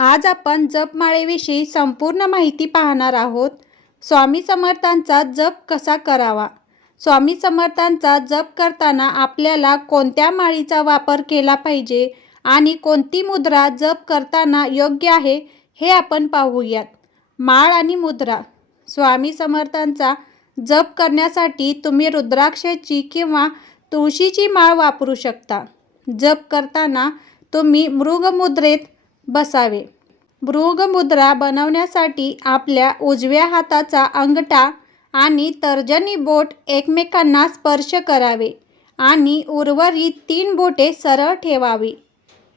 आज आपण जपमाळेविषयी संपूर्ण माहिती पाहणार आहोत. स्वामी समर्थांचा जप कसा करावा? स्वामी समर्थांचा जप करताना आपल्याला कोणत्या माळीचा वापर केला पाहिजे आणि कोणती मुद्रा जप करताना योग्य आहे हे आपण पाहूयात. माळ आणि मुद्रा. स्वामी समर्थांचा जप करण्यासाठी तुम्ही रुद्राक्षाची किंवा तुळशीची माळ वापरू शकता. जप करताना तुम्ही मृगमुद्रेत बसावे. भृगमुद्रा बनवण्यासाठी आपल्या उजव्या हाताचा अंगठा आणि तर्जनी बोट एकमेकांना स्पर्श करावे आणि उर्वरित तीन बोटे सरळ ठेवावी.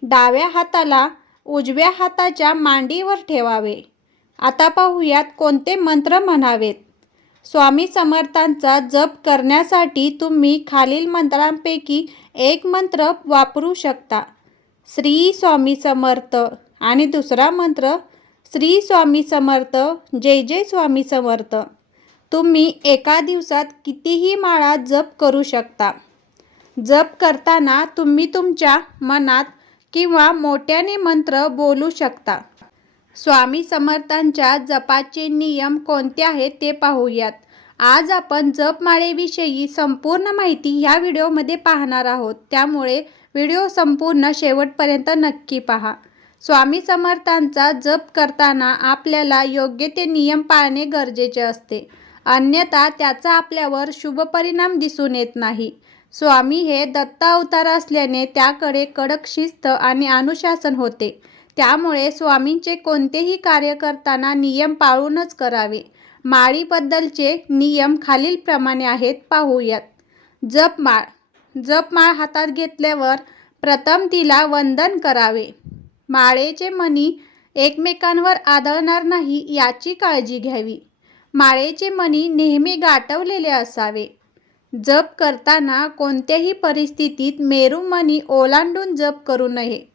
डाव्या हाताला उजव्या हाताच्या मांडीवर ठेवावे. आता पाहूयात कोणते मंत्र म्हणावेत. स्वामी समर्थांचा जप करण्यासाठी तुम्ही खालील मंत्रांपैकी एक मंत्र वापरू शकता. श्री स्वामी समर्थ. आणि दुसरा मंत्र श्री स्वामी समर्थ जय जय स्वामी समर्थ. तुम्ही एका दिवसात कितीही माळा जप करू शकता. जप करताना तुम्ही तुमच्या मनात किंवा मोठ्याने मंत्र बोलू शकता. स्वामी समर्थांच्या जपाचे नियम कोणते आहेत ते पाहूयात. आज आपण जपमाळेविषयी संपूर्ण माहिती ह्या व्हिडिओमध्ये पाहणार आहोत. त्यामुळे व्हिडिओ संपूर्ण शेवटपर्यंत नक्की पहा. स्वामी समर्थांचा जप करताना आपल्याला योग्य ते नियम पाळणे गरजेचे असते. अन्यथा त्याचा आपल्यावर शुभ परिणाम दिसून येत नाही. स्वामी हे दत्ता अवतार असल्याने त्याकडे कडक शिस्त आणि अनुशासन होते. त्यामुळे स्वामींचे कोणतेही कार्य करताना नियम पाळूनच करावे. माळीबद्दलचे नियम खालीलप्रमाणे आहेत पाहूयात. जप माळ. जपमाळ हातात घेतल्यावर प्रथम तिला वंदन करावे. माळेचे मणी एकमेकांवर आदळणार नाही याची काळजी घ्यावी. माळेचे मणी नेहमी गाठवलेले असावे. जप करताना कोणत्याही परिस्थितीत मेरुमणी ओलांडून जप करू नये.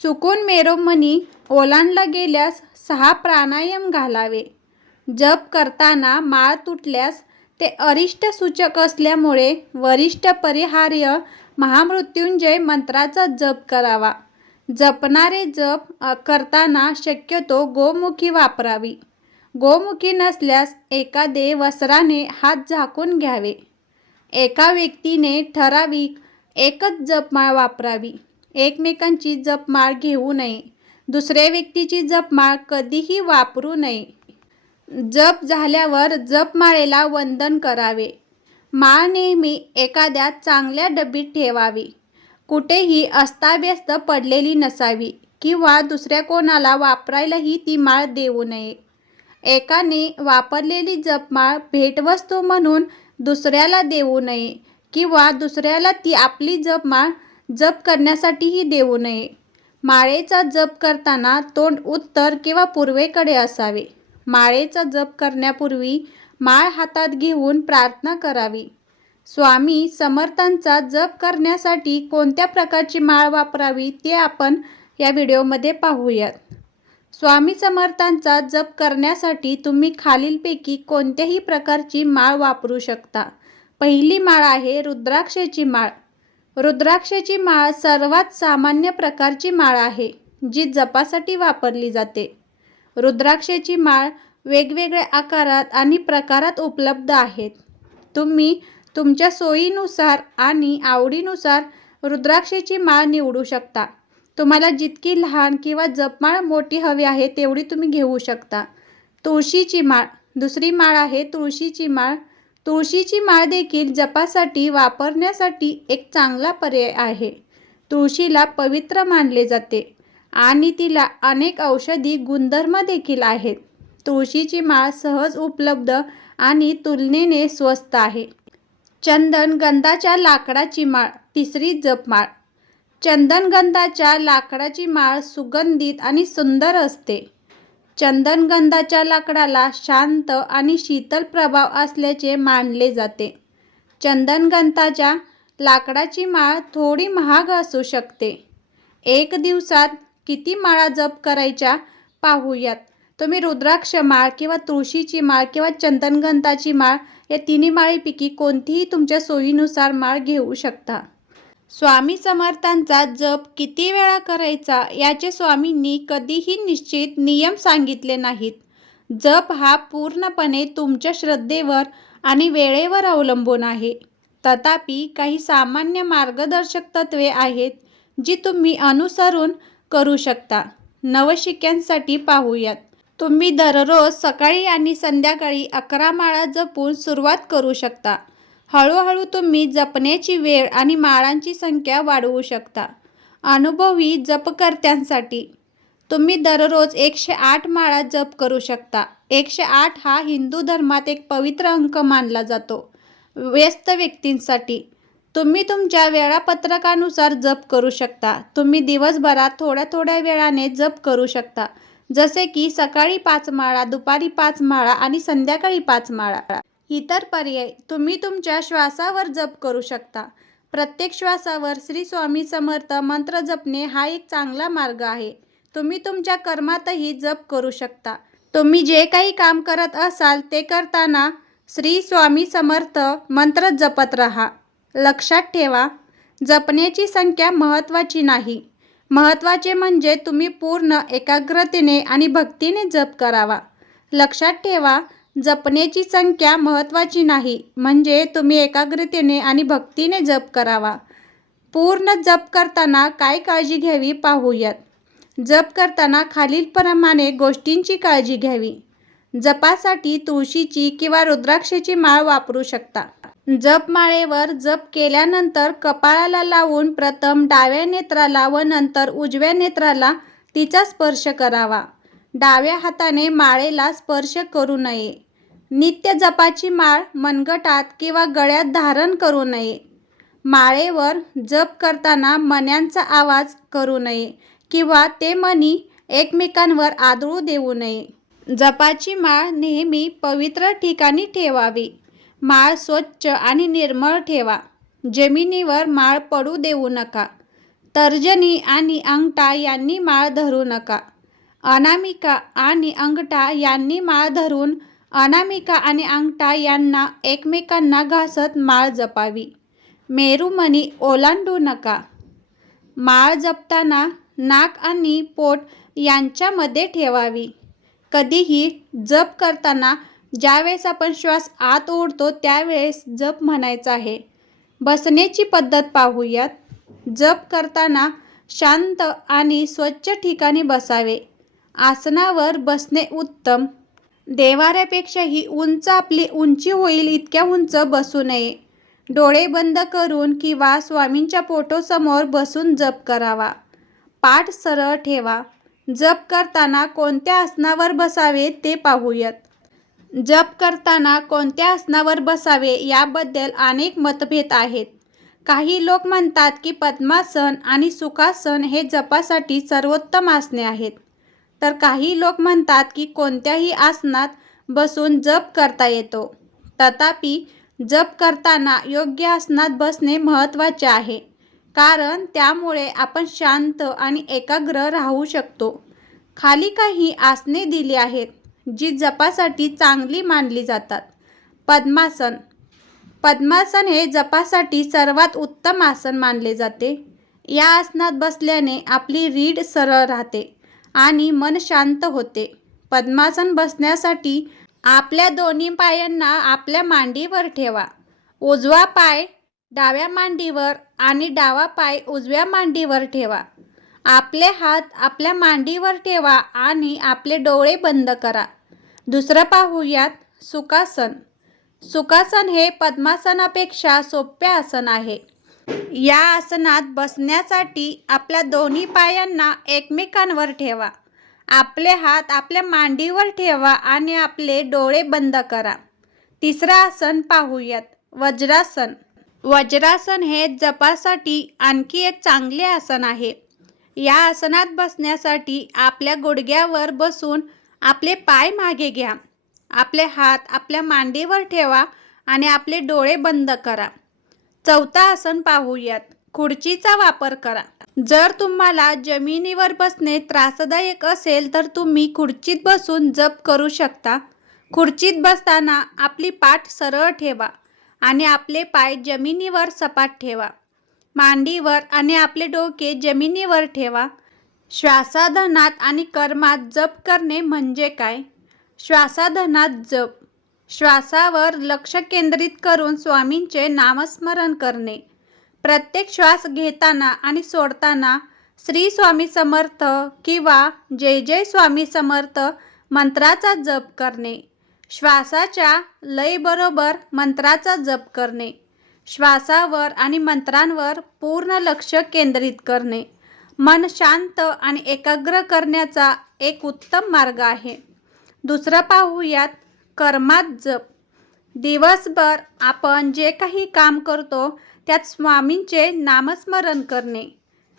चुकून मेरुमणी ओलांडला गेल्यास सहा प्राणायाम घालावे. जप करताना माळ तुटल्यास ते अरिष्ट सूचक असल्यामुळे वरिष्ठ परिहार्य महामृत्युंजय मंत्राचा जप करावा. जपणारे जप करताना शक्यतो गोमुखी वापरावी. गोमुखी नसल्यास एखादे वस्त्राने हात झाकून घ्यावे. एका व्यक्तीने ठराविक एकच जपमाळ वापरावी. एकमेकांची जपमाळ घेऊ नये. दुसऱ्या व्यक्तीची जपमाळ कधीही वापरू नये. जप झाल्यावर जपमाळेला वंदन करावे. माळ नेहमी एखाद्या चांगल्या डबीत ठेवावी. कुठेही अस्ताव्यस्त पडलेली नसावी किंवा दुसऱ्या कोणाला वापरायलाही ती माळ देऊ नये. एकाने वापरलेली जपमाळ भेटवस्तू म्हणून दुसऱ्याला देऊ नये किंवा दुसऱ्याला ती आपली जपमाळ जप करण्यासाठीही देऊ नये. माळेचा जप करताना तोंड उत्तर किंवा पूर्वेकडे असावे. माळेचा जप करण्यापूर्वी माळ हातात घेऊन प्रार्थना करावी. स्वामी समर्थांचा जप करण्यासाठी कोणत्या प्रकारची माळ वापरावी ते आपण या व्हिडिओमध्ये पाहूयात. स्वामी समर्थांचा जप करण्यासाठी तुम्ही खालीलपैकी कोणत्याही प्रकारची माळ वापरू शकता. पहिली माळ आहे रुद्राक्षाची माळ. रुद्राक्षाची माळ सर्वात सामान्य प्रकारची माळ आहे जी जपासाठी वापरली जाते. रुद्राक्षाची माळ वेगवेगळ्या आकारात आणि प्रकारात उपलब्ध आहेत. तुम्ही तुमच्या सोयीनुसार आणि आवडीनुसार रुद्राक्षाची माळ निवडू शकता. तुम्हाला जितकी लहान किंवा जपमाळ मोठी हवी आहे तेवढी तुम्ही घेऊ शकता. तुळशीची माळ दुसरी माळ आहे तुळशीची माळ. तुळशीची माळ देखील जपासाठी वापरण्यासाठी एक चांगला पर्याय आहे. तुळशीला पवित्र मानले जाते. आणि तिला अनेक औषधी गुणधर्म देखील आहेत. तुळशीची माळ सहज उपलब्ध आणि तुलनेने स्वस्त आहे. चंदन गंधाच्या लाकडाची माळ तिसरी जपमाळ चंदनगंधाच्या लाकडाची माळ सुगंधित आणि सुंदर असते. चंदनगंधाच्या लाकडाला शांत आणि शीतल प्रभाव असल्याचे मानले जाते. चंदनगंधाच्या लाकडाची माळ थोडी महाग असू शकते. एक दिवसात किती माळा जप करायच्या पाहूयात. तुम्ही रुद्राक्ष माळ किंवा तुळशीची माळ किंवा चंदनगंधाची माळ या तिन्ही माळीपैकी कोणतीही तुमच्या सोयीनुसार माळ घेऊ शकता. स्वामी समर्थांचा जप किती वेळा करायचा याचे स्वामींनी कधीही निश्चित नियम सांगितले नाहीत. जप हा पूर्णपणे तुमच्या श्रद्धेवर आणि वेळेवर अवलंबून आहे. तथापि काही सामान्य मार्गदर्शक तत्वे आहेत जी तुम्ही अनुसरून करू शकता. नवशिक्यांसाठी पाहूयात. तुम्ही दररोज सकाळी आणि संध्याकाळी अकरा माळा जपून सुरुवात करू शकता. हळूहळू तुम्ही जपण्याची वेळ आणि माळांची संख्या वाढवू शकता. अनुभवी जपकर्त्यांसाठी. तुम्ही दररोज एकशे आठ माळा जप करू शकता. एकशे आठ हा हिंदू धर्मात एक पवित्र अंक मानला जातो. व्यस्त व्यक्तींसाठी. तुम्ही तुमच्या वेळापत्रकानुसार जप करू शकता. तुम्ही दिवसभरात थोड्या थोड्या वेळाने जप करू शकता. जसे की सकाळी पाच माळा दुपारी पाच माळा आणि संध्याकाळी पाच माळा. इतर पर्याय तुम्ही तुमच्या श्वासावर जप करू शकता. प्रत्येक श्वासावर श्री स्वामी समर्थ मंत्र जपणे हा एक चांगला मार्ग आहे. तुम्ही तुमच्या कर्मातही जप करू शकता. तुम्ही जे काही काम करत असाल ते करताना श्री स्वामी समर्थ मंत्र जपत राहा. लक्षात ठेवा जपण्याची संख्या महत्त्वाची नाही. महत्त्वाचे म्हणजे तुम्ही पूर्ण एकाग्रतेने आणि भक्तीने जप करावा. लक्षात ठेवा जपण्याची संख्या महत्त्वाची नाही म्हणजे तुम्ही एकाग्रतेने आणि भक्तीने जप करावा. पूर्ण जप करताना काय काळजी घ्यावी पाहूयात. जप करताना खालीलप्रमाणे गोष्टींची काळजी घ्यावी. जपासाठी तुळशीची किंवा रुद्राक्षाची माळ वापरू शकता. जप माळेवर जप केल्यानंतर कपाळाला लावून प्रथम डाव्या नेत्राला व नंतर उजव्या नेत्राला तिचा स्पर्श करावा. डाव्या हाताने माळेला स्पर्श करू नये. नित्य जपाची माळ मनगटात किंवा गळ्यात धारण करू नये. माळेवर जप करताना मण्यांचा आवाज करू नये किंवा ते मणी एकमेकांवर आदळू देऊ नये. जपाची माळ नेहमी पवित्र ठिकाणी ठेवावी. माळ स्वच्छ आणि निर्मळ ठेवा. जमिनीवर माळ पडू देऊ नका. तर्जनी आणि अंगठा यांनी माळ धरू नका. अनामिका आणि अंगठा यांनी माळ धरून अनामिका आणि अंगठा यांना एकमेकांना घासत माळ जपावी. मेरुमणी ओलांडू नका. माळ जपताना नाक आणि पोट यांच्यामध्ये ठेवावी. कधीही जप करताना ज्यावेळेस आपण श्वास आत ओढतो त्यावेळेस जप म्हणायचा आहे. बसण्याची पद्धत पाहूयात. जप करताना शांत आणि स्वच्छ ठिकाणी बसावे. आसनावर बसणे उत्तम. देवाऱ्यापेक्षाही उंच आपली उंची होईल इतक्या उंच बसू नये. डोळे बंद करून किंवा स्वामींच्या फोटोसमोर बसून जप करावा. पाठ सरळ ठेवा. जप करताना कोणत्या आसनावर बसावे ते पाहूयात. जप करताना कोणत्या आसनावर बसावे याबद्दल अनेक मतभेद आहेत. काही लोक म्हणतात की पद्मासन आणि सुखासन हे जपासाठी सर्वोत्तम आसने आहेत. तर काही लोक म्हणतात की कोणत्याही आसनात बसून जप करता येतो. तथापि जप करताना योग्य आसनात बसणे महत्त्वाचे आहे. कारण त्यामुळे आपण शांत आणि एकाग्र राहू शकतो. खाली काही आसने दिली आहेत. जी जपासाठी चांगली मानली जातात. पद्मासन. पद्मासन हे जपासाठी सर्वात उत्तम आसन मानले जाते. या आसनात बसल्याने आपली रीढ सरळ राहते आणि मन शांत होते. पद्मासन बसण्यासाठी आपल्या दोन्ही पायांना आपल्या मांडीवर ठेवा. उजवा पाय डाव्या मांडीवर आणि डावा पाय उजव्या मांडीवर ठेवा. आपले हात आपल्या मांडीवर ठेवा आणि आपले डोळे बंद करा. दुसरं पाहूयात सुखासन. सुखासन हे पद्मासनापेक्षा सोपे आसन आहे. या आसनात बसण्यासाठी आपल्या दोन्ही पायांना एकमेकांवर ठेवा. आपले हात आपल्या मांडीवर ठेवा आणि आपले डोळे बंद करा. तिसरं आसन पाहूयात वज्रासन. वज्रासन हे जपासाठी आणखी एक चांगले आसन आहे. या आसनात बसण्यासाठी आपल्या गुडघ्यावर बसून आपले पाय मागे घ्या. आपले हात आपल्या मांडीवर ठेवा आणि आपले डोळे बंद करा. चौथा आसन पाहूयात. खुर्चीचा वापर करा. जर तुम्हाला जमिनीवर बसणे त्रासदायक असेल तर तुम्ही खुर्चीत बसून जप करू शकता. खुर्चीत बसताना आपली पाठ सरळ ठेवा आणि आपले पाय जमिनीवर सपाट ठेवा. मांडीवर आणि आपले डोके जमिनीवर ठेवा. श्वासाधनात आणि कर्मात जप करणे म्हणजे काय? श्वासाधनात जप. श्वासावर लक्ष केंद्रित करून स्वामींचे नामस्मरण करणे. प्रत्येक श्वास घेताना आणि सोडताना श्री स्वामी समर्थ किंवा जय जय स्वामी समर्थ मंत्राचा जप करणे. श्वासाच्या लयबरोबर मंत्राचा जप करणे. श्वासावर आणि मंत्रांवर पूर्ण लक्ष केंद्रित करणे. मन शांत आणि एकाग्र करण्याचा एक उत्तम मार्ग आहे. दुसरं पाहूयात कर्मात जप. दिवसभर आपण जे काही काम करतो त्यात स्वामींचे नामस्मरण करणे.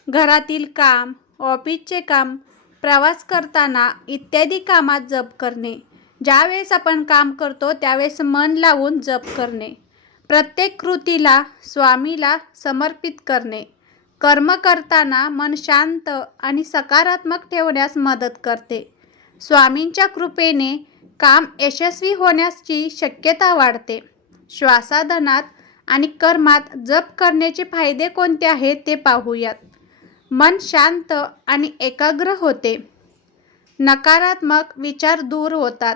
घरातील काम ऑफिसचे काम प्रवास करताना इत्यादी कामात जप करणे. ज्यावेळेस आपण काम करतो त्यावेळेस मन लावून जप करणे. प्रत्येक कृतीला स्वामीला समर्पित करणे. कर्म करताना मन शांत आणि सकारात्मक ठेवण्यास मदत करते. स्वामींच्या कृपेने काम यशस्वी होण्याची शक्यता वाढते. श्वासाधनात आणि कर्मात जप करण्याचे फायदे कोणते आहेत ते पाहूयात. मन शांत आणि एकाग्र होते. नकारात्मक विचार दूर होतात.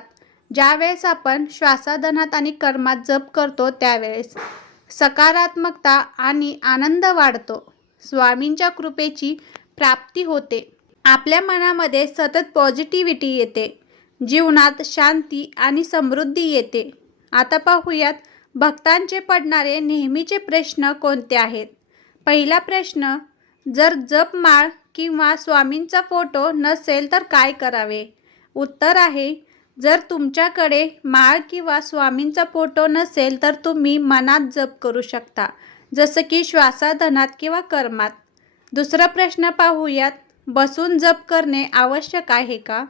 ज्यावेळेस आपण श्वासाधनात आणि कर्मात जप करतो त्यावेळेस सकारात्मकता आणि आनंद वाढतो. स्वामींच्या कृपेची प्राप्ती होते. आपल्या मनामध्ये सतत पॉझिटिव्हिटी येते. जीवनात शांती आणि समृद्धी येते. आता पाहूयात भक्तांचे पडणारे नेहमीचे प्रश्न कोणते आहेत? पहिला प्रश्न जर जपमाळ किंवा स्वामींचा फोटो नसेल तर काय करावे? उत्तर आहे जर तुमच्याकडे माळ किंवा स्वामींचा फोटो नसेल तर तुम्ही मनात जप करू शकता. जसं की श्वासाधनात किंवा कर्मात. दुसरा प्रश्न पाहूयात बसून जप करणे आवश्यक आहे का?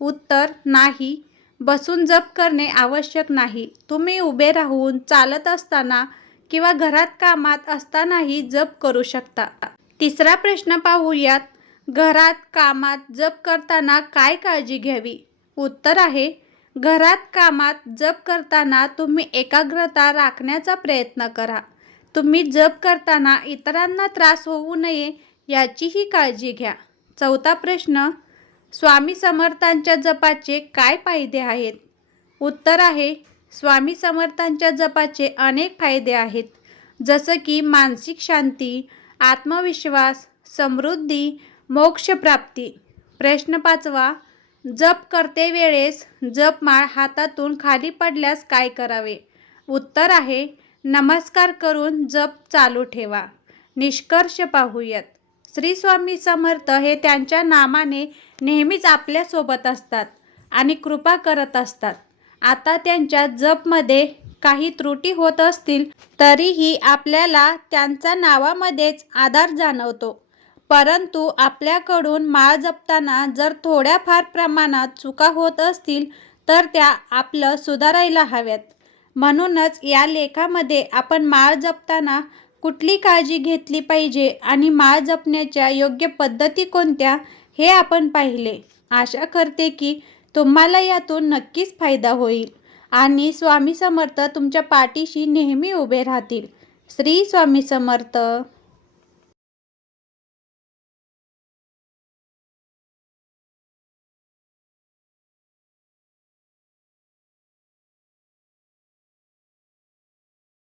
उत्तर नाही. बसून जप करणे आवश्यक नाही. तुम्ही उभे राहून चालत असताना किंवा घरात कामात असतानाही जप करू शकता. तिसरा प्रश्न पाहूयात घरात कामात जप करताना काय काळजी घ्यावी? उत्तर आहे घरात कामात जप करताना तुम्ही एकाग्रता राखण्याचा प्रयत्न करा. तुम्ही जप करताना इतरांना त्रास होऊ नये याचीही काळजी घ्या. चौथा प्रश्न स्वामी समर्थांच्या जपाचे काय फायदे आहेत? उत्तर आहे स्वामी समर्थांच्या जपाचे अनेक फायदे आहेत. जसं की मानसिक शांती आत्मविश्वास समृद्धी मोक्षप्राप्ती. प्रश्न पाचवा जप करते वेळेस जपमाळ हातातून खाली पडल्यास काय करावे? उत्तर आहे नमस्कार करून जप चालू ठेवा. निष्कर्ष पाहूयात. श्री स्वामी समर्थ हे त्यांच्या नामाने नेहमीच आपल्यासोबत असतात आणि कृपा करत असतात. आता त्यांच्या जपमध्ये काही त्रुटी होत असतील तरीही आपल्याला त्यांच्या नावामध्येच आधार जाणवतो. परंतु आपल्याकडून माळ जपताना जर थोड्याफार प्रमाणात चुका होत असतील तर त्या आपलं सुधारायला हव्यात. म्हणूनच या लेखामध्ये आपण माळ जपताना कुठली काळजी घेतली पाहिजे आणि माळ जपण्याच्या योग्य पद्धती कोणत्या हे आपण पाहिले. आशा करते की तुम्हाला यातून नक्कीच फायदा होईल. आणि स्वामी समर्थ तुमच्या पाठीशी नेहमी उभे राहतील. श्री स्वामी समर्थ.